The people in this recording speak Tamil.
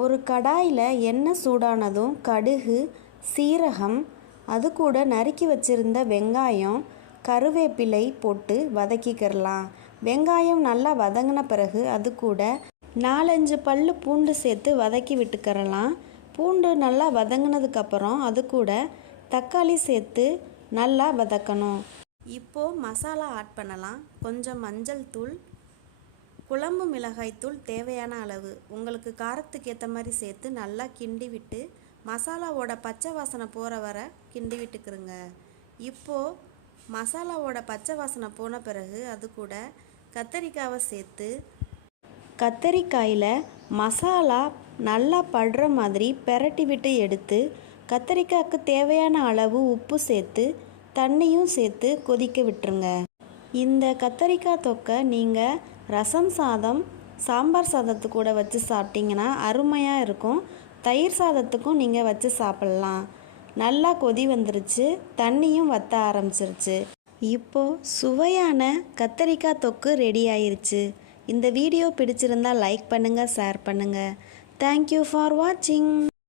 ஒரு கடாயில் எண்ணெய் சூடானதும் கடுகு சீரகம் அது கூட நறுக்கி வச்சுருந்த வெங்காயம் கருவேப்பிலை போட்டு வதக்கிக்கிறலாம் வெங்காயம் நல்லா வதங்கின பிறகு அது கூட நாலஞ்சு பல் பூண்டு சேர்த்து வதக்கி விட்டுக்கிறலாம் பூண்டு நல்லா வதங்கினதுக்கப்புறம் அது கூட தக்காளி சேர்த்து நல்லா வதக்கணும். இப்போது மசாலா ஆட் பண்ணலாம். கொஞ்சம் மஞ்சள் தூள் குழம்பு மிளகாய்த்தூள் தேவையான அளவு. உங்களுக்கு காரத்துக்கு ஏற்ற மாதிரி சேர்த்து நல்லா கிண்டி விட்டு மசாலாவோட பச்சை வாசனை போகிற வர கிண்டி விட்டுக்கிறோங்க இப்போது மசாலாவோட பச்சை வாசனை போன பிறகு அது கூட கத்தரிக்காவை சேர்த்து கத்தரிக்காயில் மசாலா நல்லா படுற மாதிரி பெரட்டி விட்டு எடுத்து கத்தரிக்காய்க்கு தேவையான அளவு உப்பு சேர்த்து தண்ணியும் சேர்த்து கொதிக்க விட்டுருங்க. இந்த கத்தரிக்காய் தொக்கை நீங்கள் ரசம் சாதம் சாம்பார் சாதத்து கூட வச்சு சாப்பிட்டிங்கன்னா அருமையாக இருக்கும். தயிர் சாதத்துக்கும் நீங்கள் வச்சு சாப்பிட்லாம். நல்லா கொதி வந்துருச்சு. தண்ணியும் வத்த ஆரம்பிச்சிருச்சு. இப்போது சுவையான கத்தரிக்காய் தொக்கு ரெடி ஆயிருச்சு. இந்த வீடியோ பிடிச்சிருந்தா லைக் பண்ணுங்கள் ஷேர் பண்ணுங்கள் தேங்க்யூ ஃபார் வாட்சிங்